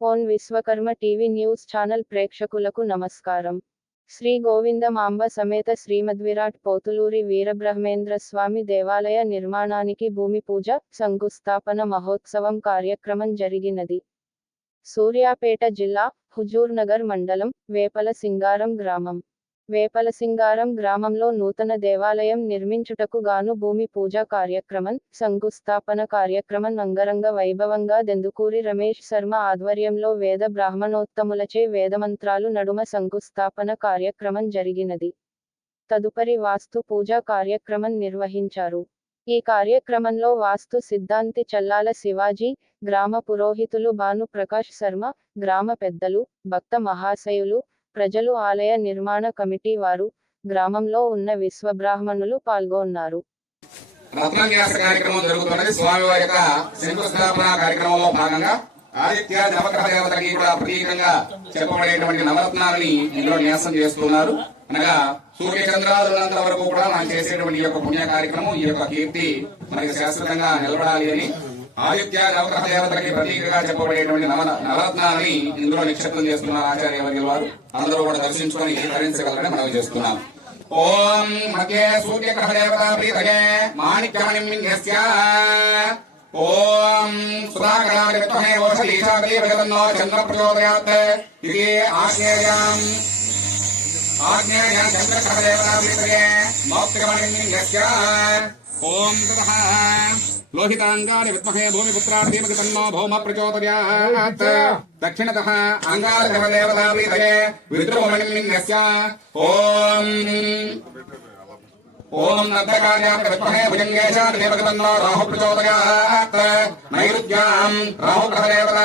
Own Vishwakarma TV news channel ప్రేక్షకులకు నమస్కారం. శ్రీ గోవిందమాంబ సమేత శ్రీమద్విరాట్ పోతులూరి వీరబ్రహ్మేంద్ర స్వామి దేవాలయ నిర్మాణానికి భూమి పూజ శంకుస్థాపన మహోత్సవం కార్యక్రమం జరిగినది. సూర్యాపేట జిల్లా హుజూర్ నగర్ మండలం వేపల సింగారం గ్రామం. వేపలసింగారం గ్రామంలో నూతన దేవాలయం నిర్మించుటకు గాను భూమి పూజ కార్యక్రమం శంకుస్థాపన కార్యక్రమం అంగరంగ వైభవంగా దెందుకూరి రమేష్ శర్మ ఆధ్వర్యంలో వేద బ్రాహ్మణోత్తములచే వేదమంత్రాలు నడుమ శంకుస్థాపన కార్యక్రమం జరిగినది. తదుపరి వాస్తు పూజ కార్యక్రమం నిర్వహించారు. ఈ కార్యక్రమంలో వాస్తు సిద్ధాంతి చల్లాల శివాజీ గ్రామ పురోహితులు భాను ప్రకాష్ శర్మ గ్రామ పెద్దలు భక్త మహాశయులు ప్రజలు ఆలయ నిర్మాణ కమిటీ వారు గ్రామంలో ఉన్న విశ్వబ్రాహ్మణులు పాల్గొన్నారు. రత్నన్యాస కార్యక్రమం జరుగుతున్నది. స్వామివారి యొక్క శంకుస్థాపన కార్యక్రమంలో భాగంగా ఆదిత్య నవగ్రహ దేవతకి కూడా ప్రతీకంగా చెప్పబడేటువంటి నవరత్నాలని ఇందులో న్యాసం చేస్తున్నారు. అనగా సూర్య చంద్రాదులంత వరకు కూడా మనం చేసేటువంటి ఈ యొక్క పుణ్య కార్యక్రమం ఈ యొక్క కీర్తి మనకి శాశ్వతంగా నిలబడాలి అని ఆదిత్య నవగ్రహ దేవతలకి ప్రతీకగా చెప్పబడేటువంటి నవరత్నాన్ని ఇందులో నిక్షిప్తం చేస్తున్నారు ఆచార్య వర్గ వారు. అందరూ కూడా దర్శించుకొని ధరించగలరని మనం చేస్తున్నాం. ఓం మధ్యే సూర్యగ్రహ దేవతా ప్రీతయే మాణిక్యమణిమ్యస్య. ఓం సుధాకరాయ విద్మహే జగన్నో చంద్ర ప్రచోదయాత్ ఇది ఆగ్నేయాం ఆగ్నేయాం చంద్రగ్రహ దేవతా ప్రీతయే మౌక్తికమణిమ్యస్య ఓం తతః లోహితాంగాని విద్మహే భూమిపుత్రార్థీమకి తన్నో భౌమ ప్రచోదయాత్ దక్షిణతః అంగారగ్రహ దేవతా ప్రీతయే విద్రోమణిమ్యస్య ఓం ఓం నద్దకార్యాం విద్మహే భుజంగేశాదేవగతన్నో రాహు ప్రచోదయాత్ నైరుత్యాం రాహు గ్రహదేవతా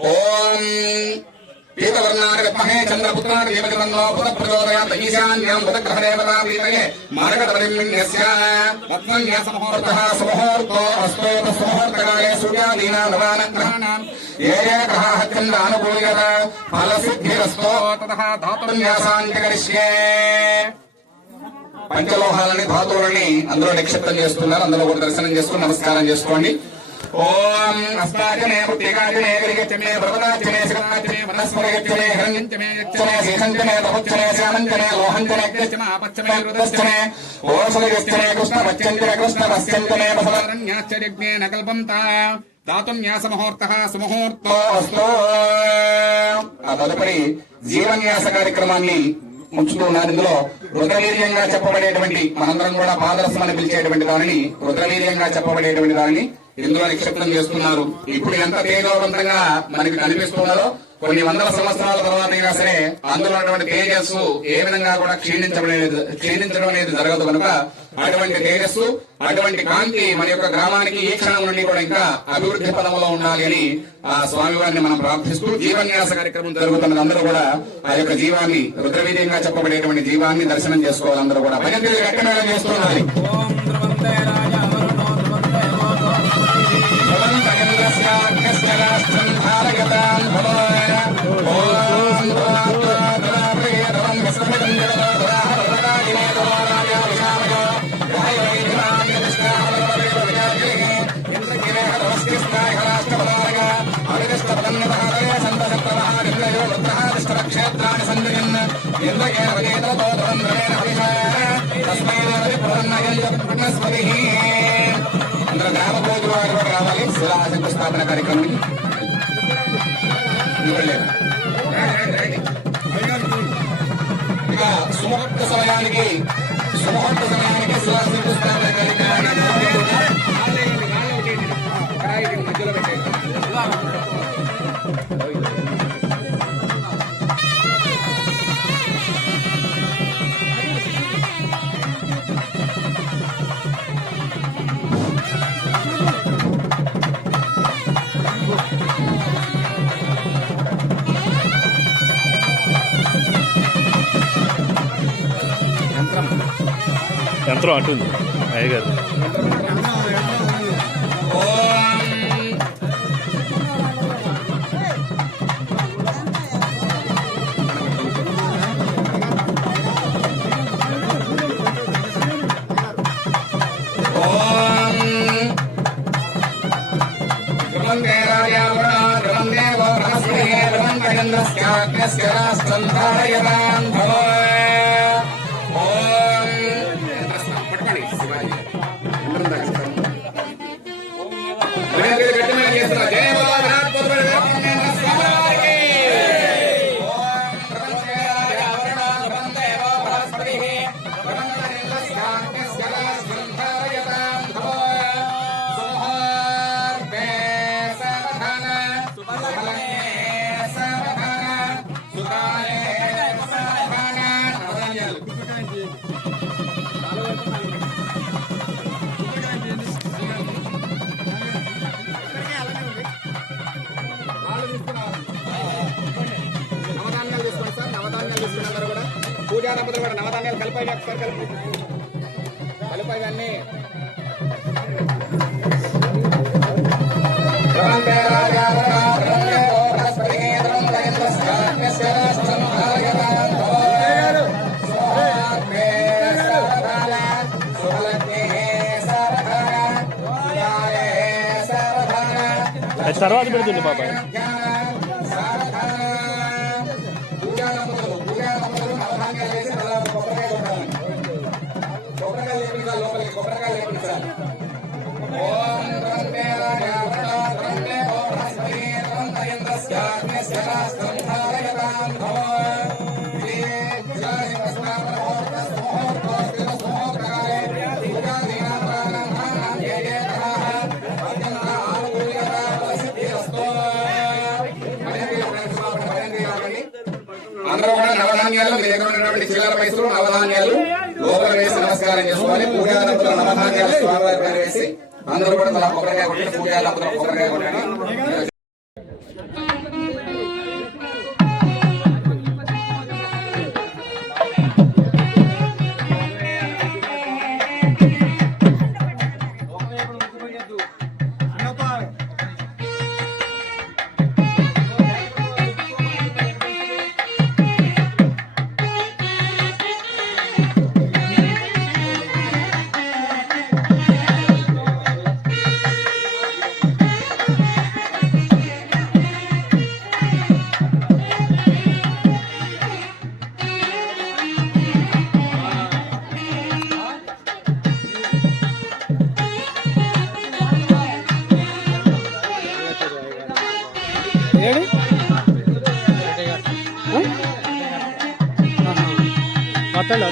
ఓం పీతవర్ణాయ విద్మహే చంద్రపుత్రాయ దేవగతన్నో బుధ ప్రచోదయాత్ ఈశాన్యాం బుధగ్రహదేవతా ప్రీతయే మార్గదపరిమ్యస్య రత్నన్యాసముహూర్తः సుముహూర్తో అస్తోత సుముహూర్తకాలే సూర్యాదీనా నవానగ్రహాణాం. ఏ ఏ గ్రహాः చంద్రానుకూల్యత ఫలసిద్ధిరస్తో తతః ధాతున్యాసాంతి కరిష్యే. పంచలోహాలని ధాతువులని అందులో నిక్షిప్తం చేస్తున్నారు. అందులో కూడా దర్శనం చేసుకుని నమస్కారం చేసుకోండి. ఓం అస్మాకమే పుట్టికాచనే గరిగచ్చమే భగవదాచనే శివాచనే వనస్పరగచ్చనే హిరణ్యంచనే యచ్చనే శేషంచనే బహుచ్చనే శ్యామంచనే లోహంచనే గచ్చన ఆపచ్చనే రుదశ్చనే ఓషధగచ్చనే కృష్ణ వచ్చంచనే కృష్ణ వస్యంచనే బసవరణ్యాశ్చర్యజ్ఞే నకల్పంతా దాతుం న్యాస ముహూర్త సుముహూర్తో ఆ తదుపరి జీవన్యాస కార్యక్రమాన్ని ఉంచుతూ ఉన్నారు ఇందులో రుద్రవీర్యంగా చెప్పబడేటువంటి మనందరం కూడా పాదరసం అని పిలిచేటువంటి దానిని రుద్రవీర్యంగా చెప్పబడేటువంటి దానిని ఇందులో నిక్షిప్తం చేస్తున్నారు? ఇప్పుడు ఎంత తేజవంతంగా మనకి కనిపిస్తున్నదో కొన్ని వందల సంవత్సరాల తర్వాత అయినా సరే అందులో ఉన్నటువంటి తేజస్సు ఏ విధంగా కూడా క్షీణించడం క్షీణించడం అనేది జరగదు కనుక అటువంటి తేజస్సు అటువంటి కాంతి మన యొక్క గ్రామానికి ఈ క్షణం నుండి కూడా ఇంకా అభివృద్ధి పదంలో ఉండాలి అని ఆ స్వామివారిని మనం ప్రార్థిస్తూ జీవన్యాస కార్యక్రమం జరుగుతున్నది. అందరూ కూడా ఆ యొక్క జీవాన్ని రుద్రవీర్యంగా చెప్పబడేటువంటి జీవాన్ని దర్శనం చేసుకోవాలి. అందరూ కూడా. భజంతులు గట్టమేళ చేస్తున్నారు. క్షేత్రాన్ని సందయన్ ఇంద్రయేన వదేతరతో ధనంద్రయేణ హవిషా తస్మై దేవతి పునస్పతి శిలా శంకుస్థాపన కార్యక్రమానికి ఇవ్వలేదు. ఇక సుముహూర్త సమయానికి సుముహూర్త సమయానికి శిలా శంకుస్థాపన మాత్రం అంటుంది. అయ్యగారు. పూజా కూడా నవధాన్యాలు కలిపాయి ఒకసారి కలిపి కలిపాయి దాన్ని తర్వాత పెడుతుంది బాబాయ్ ధ్రువం వేసి బృహస్పతిః కొబ్బరికాయ కొట్టాలి. రాష్ట్రం లేపించాలి లోపలికి సుహాగ్నే లేపించాలి అందరూ కూడా నవధాన్యాలు మీ దగ్గర ఉన్నటువంటి నవధాన్యాలు లోపల వేసి నమస్కారం చేసుకోవాలి. పూజా నవధాన్యాలు స్వామివారి వేసి అందరూ కూడా తల కొబ్బరికాయ కొట్టి పూజా కొబ్బరికాయ కొట్టండి.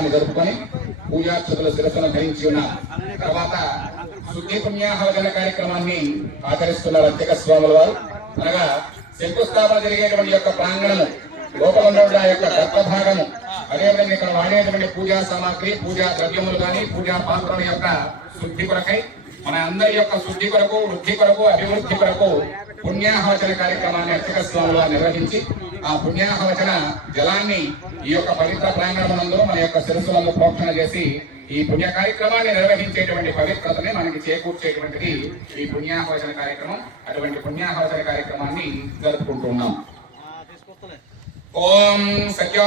పూజా జరుపుకొని పూజార్చకులు శిరసను ధరించి ఉన్నారు తర్వాత శుద్ధి పుణ్యాహవచన కార్యక్రమాన్ని ఆచరిస్తున్నారు అత్యక స్వాముల వారు. అనగా శంకుస్థాపన జరిగేటువంటి యొక్క ప్రాంగణము లోపల ఉన్న ఆ యొక్క గర్భభాగము అదేవిధంగా ఇక్కడ వాడేటువంటి పూజా సామాగ్రి పూజా ద్రవ్యములు కానీ పూజా పాత్రల యొక్క శుద్ధి కొరకై మన అందరి యొక్క శుద్ధి కొరకు వృద్ధి కొరకు అభివృద్ధి కొరకు పుణ్యాహవచన కార్యక్రమాన్ని అర్చక స్వాములు నిర్వహించి ఆ పుణ్యాహవచన జలాన్ని ఈ యొక్క పవిత్ర ప్రాంగణమునందు మన యొక్క శిరస్సులందు ప్రోక్షణ చేసి ఈ పుణ్య కార్యక్రమాన్ని నిర్వహించేటువంటి పవిత్రతని మనకి చేకూర్చేటువంటిది ఈ పుణ్యాహవచన కార్యక్రమం. అటువంటి పుణ్యాహవచన కార్యక్రమాన్ని జరుపుకుంటున్నాం ఓం సత్యో